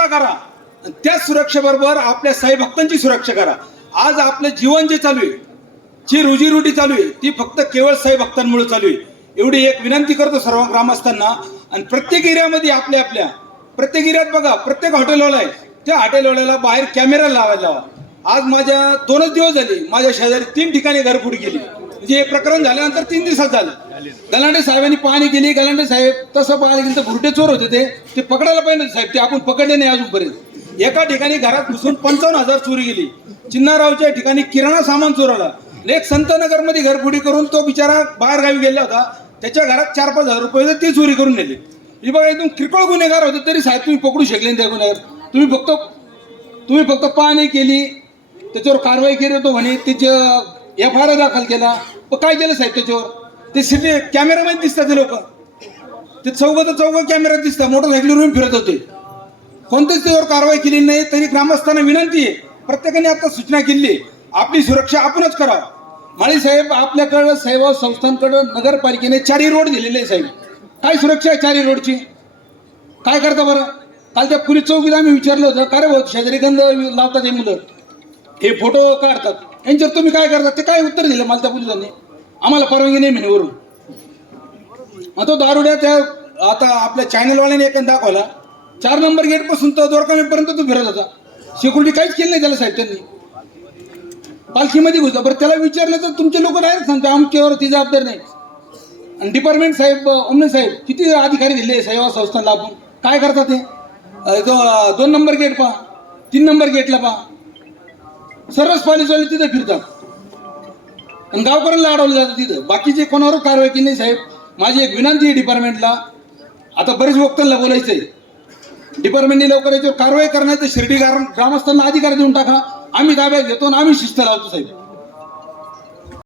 स्वतः करा आणि त्याच सुरक्षेबरोबर आपल्या साई भक्तांची सुरक्षा करा. आज आपलं जीवन जे चालू आहे, जी रोजीरोटी चालू आहे, ती फक्त केवळ साई भक्तांमुळे चालू आहे. एवढी एक विनंती करतो सर्व ग्रामस्थांना. आणि प्रत्येक एरियामध्ये आपल्या प्रत्येक एरियात बघा, प्रत्येक हॉटेलवाला आहे, त्या हॉटेलवाल्याला बाहेर कॅमेरा लावायला लावा. आज माझ्या 2च दिवस झाले, माझ्या शेजारी 3 ठिकाणी घरफोड केली. म्हणजे हे प्रकरण झाल्यानंतर 3 दिवसात झालं. गलांडे साहेबांनी पाहणी केली. गलांडे साहेब तसं पाहायला गेलं तर भुरटे चोर होते, ते पकडायला पाहिजे साहेब, ते आपण पकडले नाही अजूनपर्यंत. एका ठिकाणी घरात घुसून 55,000 चोरी गेली. चिन्नारावच्या ठिकाणी किराणा सामान चोरला. एक संतनगर मध्ये घरफोडी करून तो बिचारा बाहेर गावी गेला होता, त्याच्या घरात 4-5 हजार रुपये ते चोरी करून नेले. हे बघा, एकदम किरकोळ गुन्हेगार होते तरी साहेब तुम्ही पकडू शकले त्या गुन्हेगार. तुम्ही फक्त पाहणी केली, त्याच्यावर कारवाई केली होतो म्हणे, त्याच्या FIR दाखल केला. पण काय केलं साहेब त्याच्यावर? ते सिटी कॅमेरामध्ये दिसतात ते लोक, ते चौघं कॅमेऱ्यात दिसतात, मोटरसायकलीवरून फिरत होते. कोणतेच त्याच्यावर कारवाई केली नाही. तरी ग्रामस्थांना विनंती आहे, प्रत्येकाने आता सूचना केली, आपली सुरक्षा आपणच करा. माळी साहेब, आपल्याकडं सेवा संस्थांकडं नगरपालिकेने 4 रोड दिलेले आहे साहेब. काय सुरक्षा आहे 4 रोडची? काय करता बरं? काल त्या पोलीस चौकीत आम्ही विचारलं होतं, का रे भाऊ शेजारी गंध लावतात हे मुलं, हे फोटो काढतात, यांच्यावर तुम्ही काय करतात? ते काय उत्तर दिलं मला त्या पोलिसांनी? आम्हाला परवानगी नाही म्हणे वरून. मग तो दारुड्या त्या आता आपल्या चॅनलवाल्याने एक दाखवला, 4 नंबर गेट पासून तो दोरकामीपर्यंत तो फिरत होता. सिक्युरिटी काहीच केली नाही त्याला साहेब. त्यांनी पालखीमध्ये घुसला. बरं त्याला विचारलं तर तुमचे लोक डायरेक्ट सांगते आमच्यावर ती जबाबदार नाही. आणि डिपार्टमेंट साहेब, उमने साहेब, किती अधिकारी दिले सेवा संस्थांना, आपण काय करतात ते? 2 नंबर गेट पहा, 3 नंबर गेटला पहा, सर्वच पोलिसवाले तिथे फिरतात आणि गावकऱ्यांना अडवलं जातं तिथं. बाकीचे कोणावर कारवाई केली नाही साहेब. माझी एक विनंती आहे डिपार्टमेंटला, आता बरेच वक्तांना बोलायचं आहे, डिपार्टमेंटने लवकर याच्यावर कारवाई करण्याचं शिर्डी ग्रामस्थांना अधिकार देऊन टाका. आम्ही ताब्यात घेतो आणि आम्ही शिस्त लावतो साहेब.